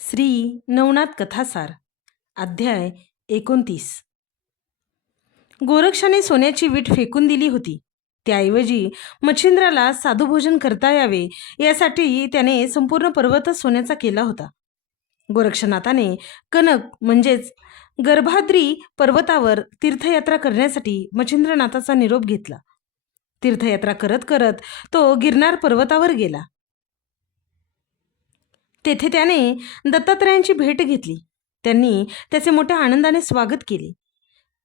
श्री नवनाथ कथासार अध्याय 29. गोरक्षाने सोन्याची वीट फेकून दिली होती. त्याऐवजी मच्छिंद्राला साधू भोजन करता यावे यासाठी त्याने संपूर्ण पर्वतच सोन्याचा केला होता. गोरक्षनाथाने कनक म्हणजेच गर्भाद्री पर्वतावर तीर्थयात्रा करण्यासाठी मच्छिंद्रनाथाचा निरोप घेतला. तीर्थयात्रा करत करत तो गिरनार पर्वतावर गेला. तेथे त्याने दत्तात्रयांची भेट घेतली. त्यांनी त्याचे मोठ्या आनंदाने स्वागत केले.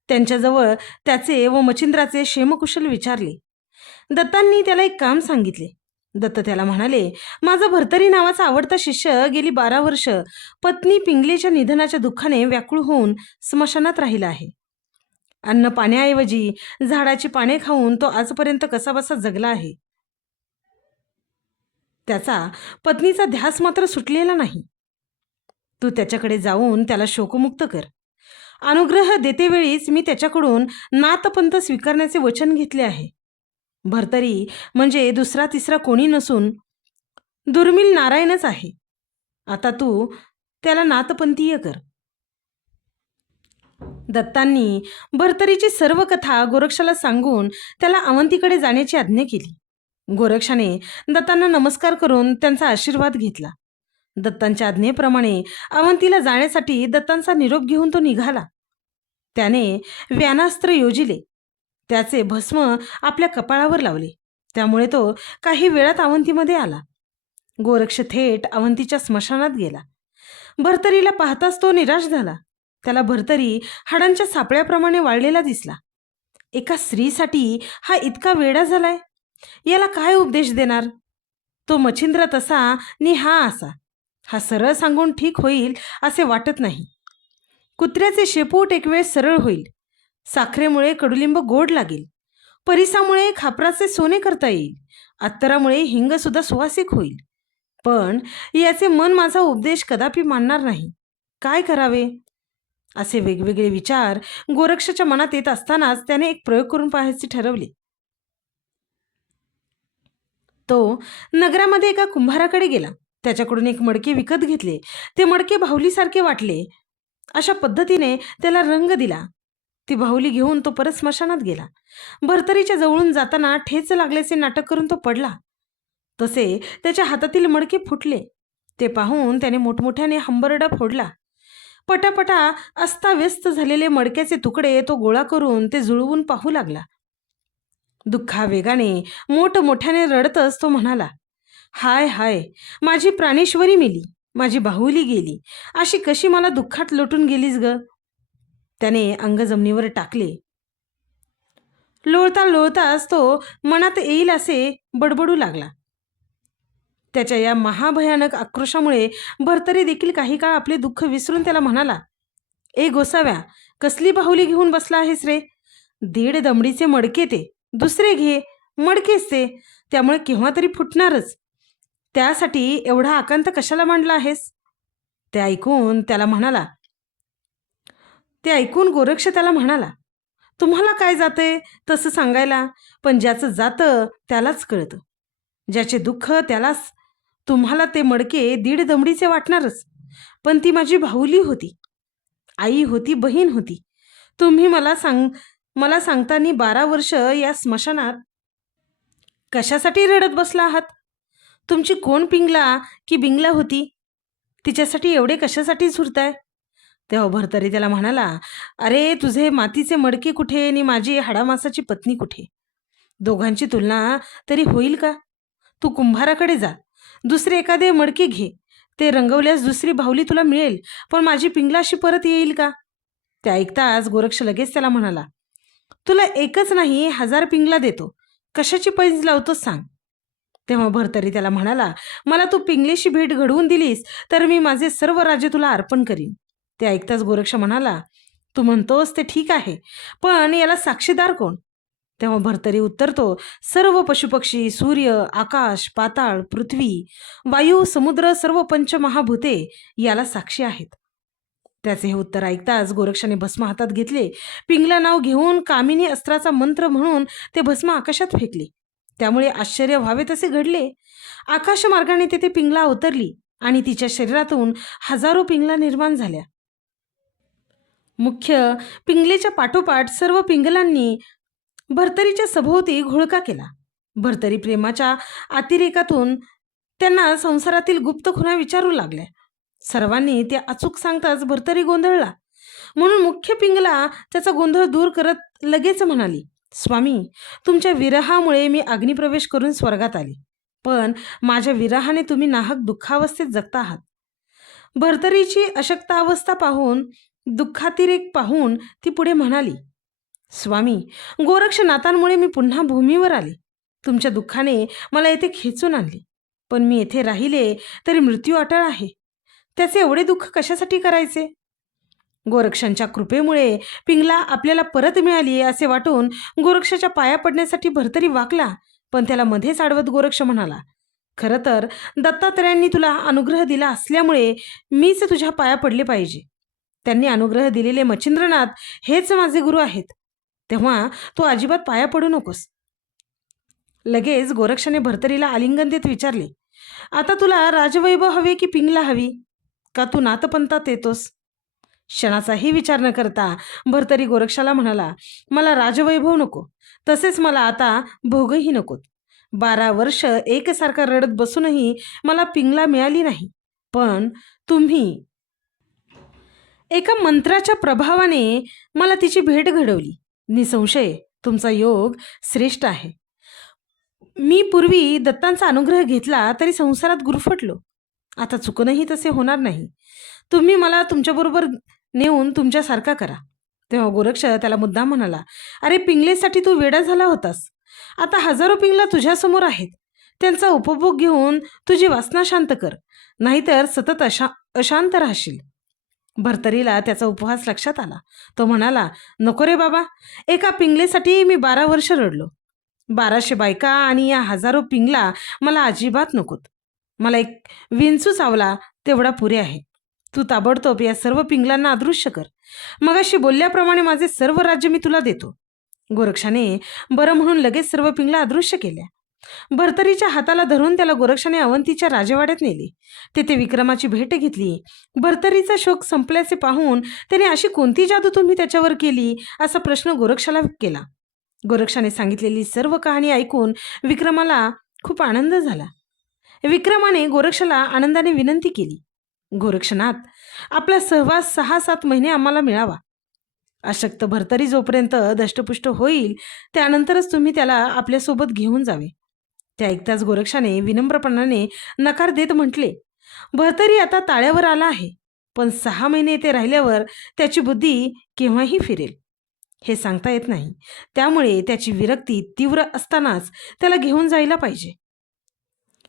त्यांच्याजवळ त्याचे व मच्छिंद्राचे क्षेमकुशल विचारले. दत्तांनी त्याला एक काम सांगितले. दत्त त्याला म्हणाले, माझा भर्तरी नावाचा आवडता शिष्य गेली 12 वर्ष पत्नी पिंगलेच्या निधनाच्या दुःखाने व्याकुळ होऊन स्मशानात राहिला आहे. अन्न पाण्याऐवजी झाडाची पाने खाऊन तो आजपर्यंत कसाबसा जगला आहे. त्याचा पत्नीचा ध्यास मात्र सुटलेला नाही. तू त्याच्याकडे जाऊन त्याला शोकमुक्त कर. अनुग्रह देतेवेळीच मी त्याच्याकडून नाथपंथ स्वीकारण्याचे वचन घेतले आहे. भर्तरी म्हणजे दुसरा तिसरा कोणी नसून दुर्मिळ नारायणच आहे. आता तू त्याला नाथपंथीय कर. दत्तांनी भर्तरीची सर्व कथा गोरक्षाला सांगून त्याला अवंतीकडे जाण्याची आज्ञा केली. गोरक्षाने दत्तांना नमस्कार करून त्यांचा आशीर्वाद घेतला. दत्तांच्या आज्ञेप्रमाणे अवंतीला जाण्यासाठी दत्तांचा निरोप घेऊन तो निघाला. त्याने व्यानास्त्र योजिले. त्याचे भस्म आपल्या कपाळावर लावले. त्यामुळे तो काही वेळात अवंतीमध्ये आला. गोरक्ष थेट अवंतीच्या स्मशानात गेला. भर्तरीला पाहताच तो निराश झाला. त्याला भर्तरी हाडांच्या सापळ्याप्रमाणे वाळलेला दिसला. एका स्त्रीसाठी हा इतका वेडा झालाय. याला काय उपदेश देणार? तो मच्छिंद्र तसा नि हा असा. हा सरळ सांगून ठीक होईल असे वाटत नाही. कुत्र्याचे शेपूट एक वेळ सरळ होईल. साखरेमुळे कडुलिंब गोड लागेल. परिसामुळे खापराचे सोने करता येईल. अत्तरामुळे हिंगसुद्धा सुवासिक होईल. पण याचे मन माझा उपदेश कदापि मानणार नाही. काय करावे? असे वेगवेगळे विचार गोरक्षाच्या मनात येत असतानाच त्याने एक प्रयोग करून पाहायचे ठरवले. तो नगरामध्ये एका कुंभाराकडे गेला. त्याच्याकडून एक मडके विकत घेतले. ते मडके बाहुलीसारखे वाटले. अशा पद्धतीने त्याला रंग दिला. ती बाहुली घेऊन तो परत स्मशानात गेला. भर्तरीच्या जवळून जाताना ठेच लागल्याचे नाटक करून तो पडला. तसे त्याच्या हातातील मडके फुटले. ते पाहून त्याने मोठमोठ्याने हंबरडा फोडला. पटापटा अस्ताव्यस्त झालेले मडक्याचे तुकडे तो गोळा करून ते जुळवून पाहू लागला. दुःखावेगाने मोठमोठ्याने रडतच तो म्हणाला, हाय हाय, माझी प्राणेश्वरी मेली, माझी बाहुली गेली, अशी कशी मला दुःखात लोटून गेलीस ग. त्याने अंग जमिनीवर टाकले. लोळता लोळताच तो मनात येईल असे बडबडू लागला. त्याच्या या महाभयानक आक्रोशामुळे भर्तरी देखील काही काळ आपले दुःख विसरून त्याला म्हणाला, ए गोसाव्या, कसली बाहुली घेऊन बसला आहेस रे? 1.5 दमडीचे मडके ते, दुसरे घे, मडकेच ते, त्यामुळे केव्हा तरी फुटणारच. त्यासाठी एवढा आकांत कशाला मांडला आहेस? ते ऐकून गोरक्ष त्याला म्हणाला, तुम्हाला काय जाते तसं सांगायला, पण ज्याचं जातं त्यालाच कळतं. ज्याचे दुःख त्यालाच. तुम्हाला ते मडके 1.5 दमडीचे वाटणारच, पण ती माझी बाहुली होती, आई होती, बहीण होती. तुम्ही मला सांगताना 12 वर्ष या स्मशानात कशासाठी रडत बसला आहात? तुमची कोण पिंगला की बिंगला होती? तिच्यासाठी एवढे कशासाठी झुरताय? तेव्हा भर्तरी त्याला म्हणाला, अरे तुझे मातीचे मडके कुठे आणि माझी हाडामासाची पत्नी कुठे? दोघांची तुलना तरी होईल का? तू कुंभाराकडे जा, दुसरे एखादे मडके घे. ते रंगवल्यास दुसरी बाहुली तुला मिळेल, पण माझी पिंगला अशी परत येईल का? ते ऐकताच गोरक्ष लगेच त्याला म्हणाला, तुला एकच नाही 1000 पिंगला देतो. कशाची पैज लावतोस सांग. तेव्हा भर्तरी त्याला म्हणाला, मला तू पिंगलेशी भेट घडवून दिलीस तर मी माझे सर्व राज्य तुला अर्पण करीन. ते ऐकताच गोरक्ष म्हणाला, तू म्हणतोस ते ठीक आहे, पण याला साक्षीदार कोण? तेव्हा भर्तरी उत्तरतो, सर्व पशुपक्षी, सूर्य, आकाश, पाताळ, पृथ्वी, वायू, समुद्र, सर्व पंचमहाभूते याला साक्षी आहेत. त्याचे हे उत्तर ऐकताच गोरक्षाने भस्म हातात घेतले. पिंगला नाव घेऊन कामिनी अस्त्राचा मंत्र म्हणून ते भस्म आकाशात फेकले. त्यामुळे आश्चर्य व्हावे तसे घडले. आकाशमार्गाने तेथे पिंगला अवतरली. आणि तिच्या शरीरातून हजारो पिंगला निर्माण झाल्या. मुख्य पिंगलेच्या पाठोपाठ सर्व पिंगलांनी भर्तरीच्या सभोवती घोळका केला. भर्तरी प्रेमाच्या अतिरेकातून त्यांना संसारातील गुप्त खुणा विचारू लागल्या. सर्वांनी ते अचूक सांगताच भर्तरी गोंधळला. म्हणून मुख्य पिंगला त्याचा गोंधळ दूर करत लगेच म्हणाली, स्वामी, तुमच्या विरहामुळे मी अग्निप्रवेश करून स्वर्गात आले, पण माझ्या विरहाने तुम्ही नाहक दुःखावस्थेत जगता आहात. भर्तरीची अशक्तावस्था पाहून, दुःखातिरेक पाहून ती पुढे म्हणाली, स्वामी, गोरक्षनाथांमुळे मी पुन्हा भूमीवर आले. तुमच्या दुःखाने मला येथे खेचून आणले, पण मी येथे राहिले तरी मृत्यू अटळ आहे. त्याचे एवढे दुःख कशासाठी करायचे? गोरक्षांच्या कृपेमुळे पिंगला आपल्याला परत मिळाली असे वाटून गोरक्षाच्या पाया पडण्यासाठी भर्तरी वाकला, पण त्याला मध्येच अडवत गोरक्ष म्हणाला, खरं तर दत्तात्रयांनी तुला अनुग्रह दिला असल्यामुळे मीच तुझ्या पाया पडले पाहिजे. त्यांनी अनुग्रह दिलेले मच्छिंद्रनाथ हेच माझे गुरु आहेत, तेव्हा तू अजिबात पाया पडू नकोस. लगेच गोरक्षाने भर्तरीला आलिंगन देत विचारले, आता तुला राजवैभव हवे की पिंगला हवी, का तू नाथपंथात येतोस? क्षणाचाही विचार न करता भर्तरी गोरक्षाला म्हणाला, मला राजवैभव नको, तसेच मला आता भोगही नकोत. 12 वर्ष एकसारखा रडत बसूनही मला पिंगला मिळाली नाही, पण तुम्ही एका मंत्राच्या प्रभावाने मला तिची भेट घडवली. निसंशय तुमचा योग श्रेष्ठ आहे. मी पूर्वी दत्तांचा अनुग्रह घेतला तरी संसारात गुरफटलो, आता चुकूनही तसे होणार नाही. तुम्ही मला तुमच्याबरोबर नेऊन तुमच्यासारखा करा. तेव्हा गोरक्ष त्याला मुद्दाम म्हणाला, अरे पिंगलेसाठी तू वेडा झाला होतास. आता हजारो पिंगला तुझ्यासमोर आहेत, त्यांचा उपभोग घेऊन तुझी वासना शांत कर, नाहीतर सतत अशांत राहशील. भर्तरीला त्याचा उपहास लक्षात आला. तो म्हणाला, नको रे बाबा, एका पिंगलेसाठी मी 12 वर्ष रडलो. 1200 बायका आणि या हजारो पिंगला मला अजिबात नकोत. मला एक विंचू चावला तेवढा पुरे आहे. तू ताबडतोब या सर्व पिंगलांना अदृश्य कर. मगाशी बोलल्याप्रमाणे माझे सर्व राज्य मी तुला देतो. गोरक्षाने बरं म्हणून लगेच सर्व पिंगला अदृश्य केल्या. भर्तरीच्या हाताला धरून त्याला गोरक्षाने अवंतीच्या राजवाड्यात नेले. तेथे विक्रमाची भेट घेतली. भर्तरीचा शोक संपल्याचे पाहून त्याने अशी कोणती जादू तुम्ही त्याच्यावर केली असा प्रश्न गोरक्षाला केला. गोरक्षाने सांगितलेली सर्व कहाणी ऐकून विक्रमाला खूप आनंद झाला. विक्रमाने गोरक्षाला आनंदाने विनंती केली, गोरक्षनाथ, आपला सहवास 6-7 महिने आम्हाला मिळावा. अशक्त भर्तरी जोपर्यंत दष्टपुष्ट होईल त्यानंतरच तुम्ही त्याला आपल्यासोबत घेऊन जावे. ते ऐकताच गोरक्षाने विनम्रपणाने नकार देत म्हटले, भर्तरी आता ताळ्यावर आला आहे, पण 6 महिने येथे राहिल्यावर त्याची बुद्धी केव्हाही फिरेल हे सांगता येत नाही. त्यामुळे त्याची विरक्ती तीव्र असतानाच त्याला घेऊन जायला पाहिजे.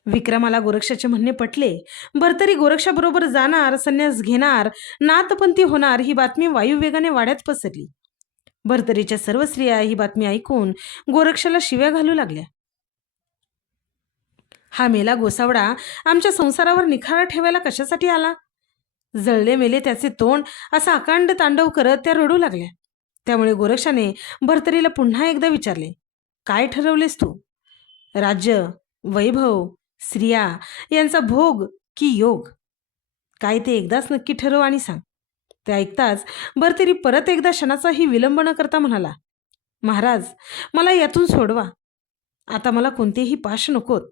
विक्रमाला गोरक्षाचे म्हणणे पटले. भर्तरी गोरक्षाबरोबर जाणार, संन्यास घेणार, नाथपंथी होणार ही बातमी वायुवेगाने वाड्यात पसरली. भर्तरीच्या सर्व स्त्रिया ही बातमी ऐकून गोरक्षाला शिव्या घालू लागल्या. हा मेला गोसावडा आमच्या संसारावर निखारा ठेवायला कशासाठी आला? जळले मेले त्याचे तोंड असा अकांड तांडव करत त्या रडू लागल्या. त्यामुळे गोरक्षाने भर्तरीला पुन्हा एकदा विचारले, काय ठरवलेस तू? राज्य, वैभव, स्त्रिया यांचा भोग की योग? काय ते एकदाच नक्की ठरव आणि सांग. ते ऐकताच भर्तरी परत एकदा क्षणाचाही विलंब न करता म्हणाला, महाराज, मला यातून सोडवा. आता मला कोणतेही पाश नकोत.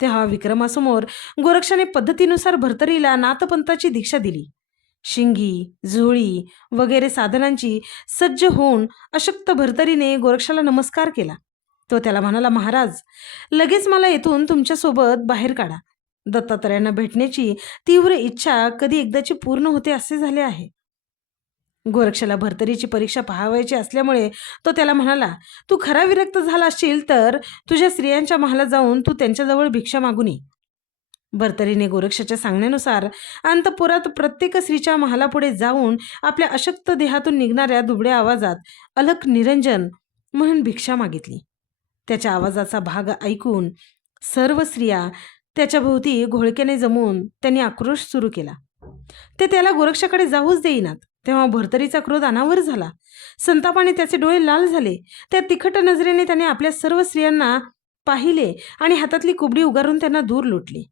तेव्हा विक्रमासमोर गोरक्षाने पद्धतीनुसार भर्तरीला नाथपंथाची दीक्षा दिली. शिंगी, झोळी वगैरे साधनांची सज्ज होऊन अशक्त भर्तरीने गोरक्षाला नमस्कार केला. तो त्याला म्हणाला, महाराज, लगेच मला येथून तुमच्यासोबत बाहेर काढा. दत्तात्रयांना भेटण्याची तीव्र इच्छा कधी एकदाची पूर्ण होते असे झाले आहे. गोरक्षाला भर्तरीची परीक्षा पाहावयाची असल्यामुळे तो त्याला म्हणाला, तू खरा विरक्त झाला असशील तर तुझ्या स्त्रियांच्या महालात जाऊन तू त्यांच्याजवळ भिक्षा मागून ये. भर्तरीने गोरक्षाच्या सांगण्यानुसार अंतपुरात प्रत्येक स्त्रीच्या महालापुढे जाऊन आपल्या अशक्त देहातून निघणाऱ्या दुबळ्या आवाजात अलक निरंजन म्हणून भिक्षा मागितली. त्याच्या आवाजाचा भाग ऐकून सर्व स्त्रिया त्याच्या भोवती घोळक्याने जमून त्यांनी आक्रोश सुरू केला. ते त्याला गोरक्षाकडे जाऊच देईनात. तेव्हा भर्तरीचा क्रोध अनावर झाला. संतापाने त्याचे डोळे लाल झाले. त्या तिखट नजरेने त्याने आपल्या सर्व स्त्रियांना पाहिले आणि हातातली कुबडी उगारून त्यांना दूर लोटली.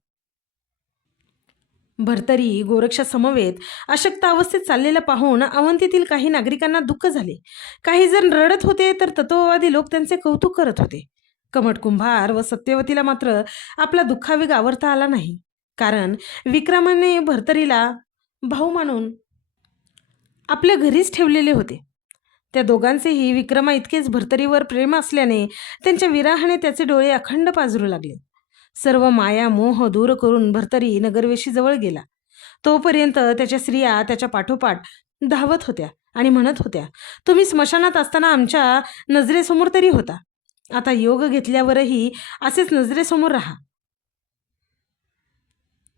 भर्तरी गोरक्षा समवेत अशक्त अवस्थेत चाललेलं पाहून अवंतीतील काही नागरिकांना दुःख झाले. काही जण रडत होते तर तत्ववादी लोक त्यांचे कौतुक करत होते. कमट कुंभार व सत्यवतीला मात्र आपला दुःखावेग आवरता आला नाही. कारण विक्रमाने भर्तरीला भाऊ मानून आपल्या घरीच ठेवलेले होते. त्या दोघांचेही विक्रमा इतकेच भर्तरीवर प्रेम असल्याने त्यांच्या विराहाने त्याचे डोळे अखंड पाजरू लागले. सर्व माया मोह दूर करून भर्तरी नगरवेशीजवळ गेला. तोपर्यंत त्याच्या स्त्रिया त्याच्या पाठोपाठ धावत होत्या आणि म्हणत होत्या, तुम्ही स्मशानात असताना आमच्या नजरेसमोर तरी होता. आता योग घेतल्यावरही असेच नजरेसमोर राहा.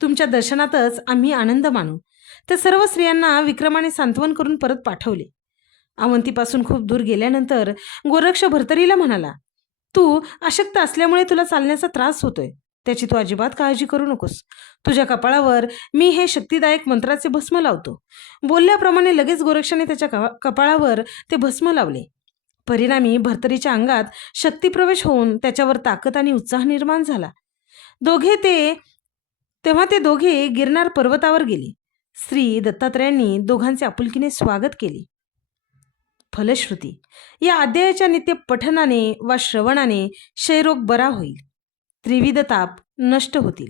तुमच्या दर्शनातच आम्ही आनंद मानू. त्या सर्व स्त्रियांना विक्रमाने सांत्वन करून परत पाठवले. अवंतीपासून खूप दूर गेल्यानंतर गोरक्ष भर्तरीला म्हणाला, तू अशक्त असल्यामुळे तुला चालण्याचा त्रास होतोय. त्याची तू अजिबात काळजी करू नकोस. तुझ्या कपाळावर मी हे शक्तिदायक मंत्राचे भस्म लावतो. बोलल्याप्रमाणे लगेच गोरक्षाने त्याच्या कपाळावर ते भस्म लावले. परिणामी भर्तरीच्या अंगात शक्तिप्रवेश होऊन त्याच्यावर ताकद आणि उत्साह निर्माण झाला. तेव्हा ते दोघे गिरनार पर्वतावर गेले. श्री दत्तात्रयांनी दोघांचे आपुलकीने स्वागत केले. फलश्रुती या अध्यायाच्या नित्य पठनाने वा श्रवणाने क्षयरोग बरा होईल. त्रिविध ताप नष्ट होतील.